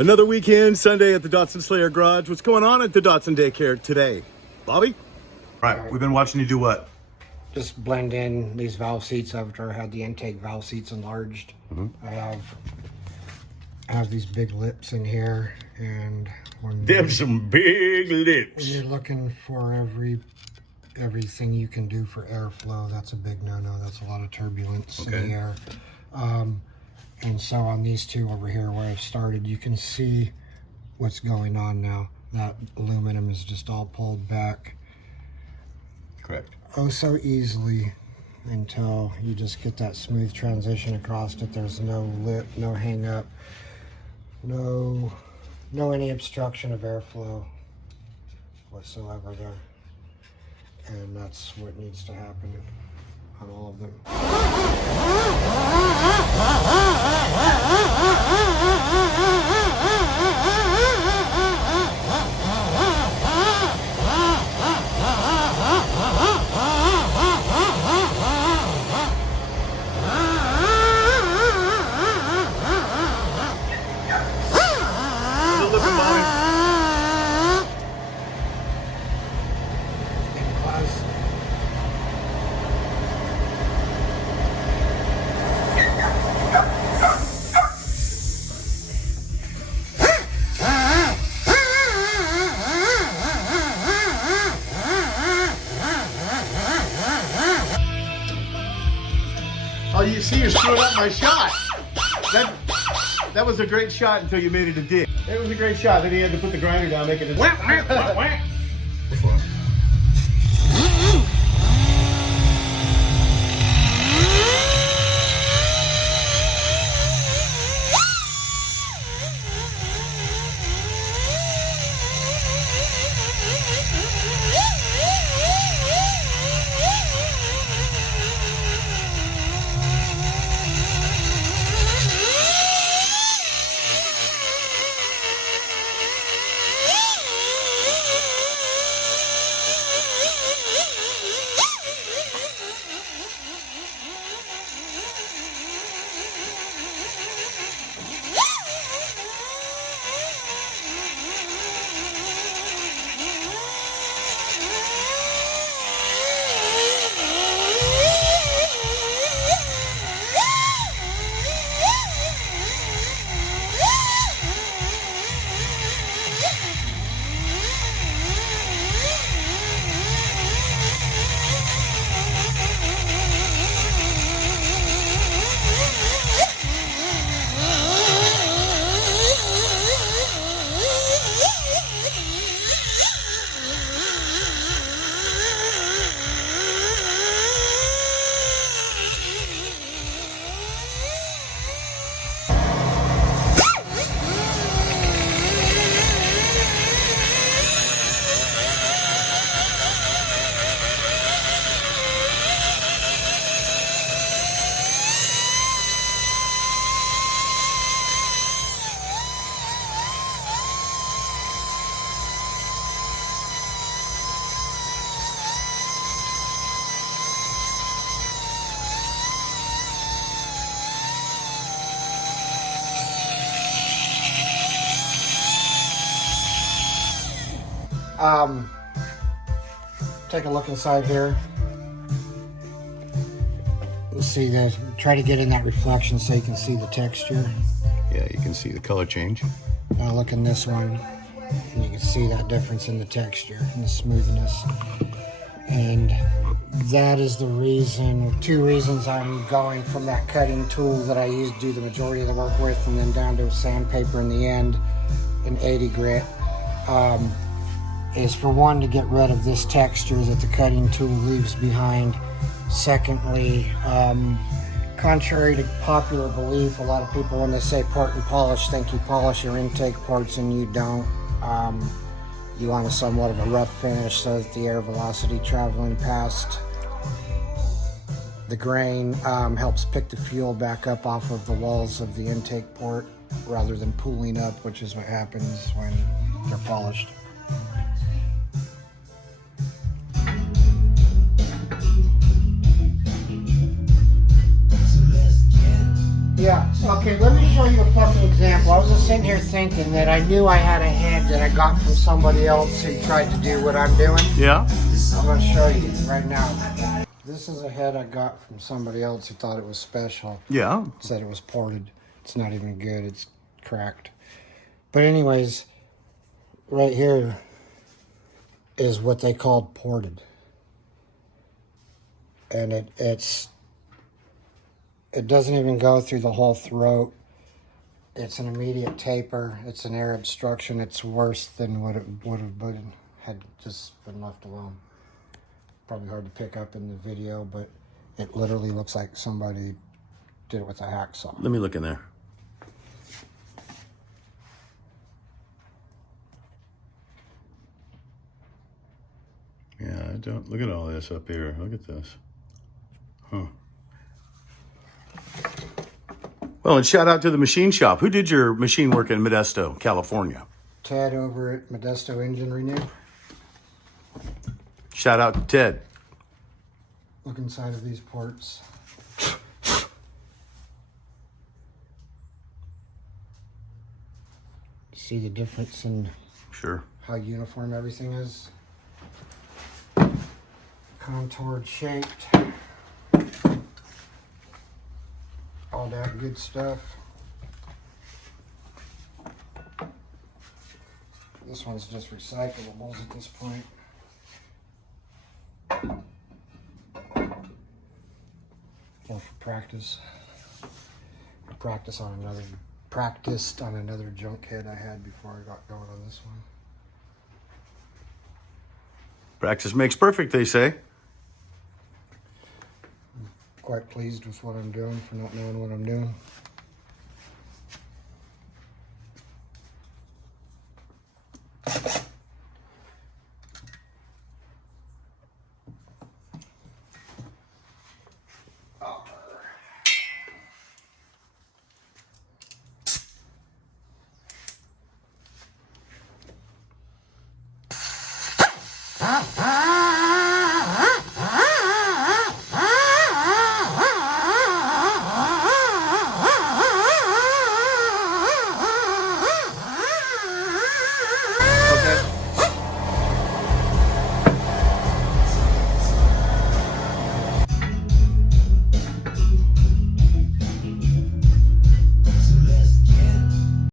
Another weekend, Sunday at the Datsun Slayer Garage. What's going on at the Datsun Daycare today? Bobby? Right, we've been watching you do what? Just blend in these valve seats after I had the intake valve seats enlarged. I have these big lips in here, and Them some big lips. when you're looking for everything you can do for airflow, that's a big no-no. That's a lot of turbulence in the air. And so on these two over here where I've started, you can see what's going on now. That aluminum is just all pulled back. Correct. Oh, so easily until you just get that smooth transition across it. There's no lip, no hang up, no any obstruction of airflow whatsoever there. And that's what needs to happen on all of them. Oh, you see, you're screwing up my shot. That was a great shot until you made it a dig. It was a great shot. Then he had to put the grinder down, make it a... Take a look inside here. Let's see this. Try to get in that reflection so you can see the texture. Yeah, you can see the color change. Now look in this one, and you can see that difference in the texture and the smoothness. And that is the reason, two reasons I'm going from that cutting tool that I use to do the majority of the work with, and then down to sandpaper in the end, an 80 grit. Is for one, to get rid of this texture that the cutting tool leaves behind. Secondly, contrary to popular belief, a lot of people when they say part and polish think you polish your intake parts, and you don't. You want a somewhat of a rough finish so that the air velocity traveling past the grain helps pick the fuel back up off of the walls of the intake port rather than pooling up, which is what happens when they're polished. Yeah, okay, let me show you a fucking example. I was just sitting here thinking that I knew I had a head that I got from somebody else who tried to do what I'm doing. Yeah. I'm gonna show you right now. This is a head I got from somebody else who thought it was special. Yeah. Said it was ported. It's not even good, it's cracked. But anyways, right here is what they called ported. And it doesn't even go through the whole throat. It's an immediate taper. It's an air obstruction. It's worse than what it would have been had just been left alone. Probably hard to pick up in the video, but it literally looks like somebody did it with a hacksaw. Let me look in there. Yeah, I don't look at all this up here. Look at this. Huh. Well, and shout out to the machine shop. Who did your machine work in Modesto, California? Ted over at Modesto Engine Renew. Shout out to Ted. Look inside of these ports. See the difference in Sure. how uniform everything is? Contoured, shaped. All that good stuff. This one's just recyclables at this point. Or for practice. I practiced on another junk head I had before I got going on this one. Practice makes perfect, they say. Quite pleased with what I'm doing for not knowing what I'm doing.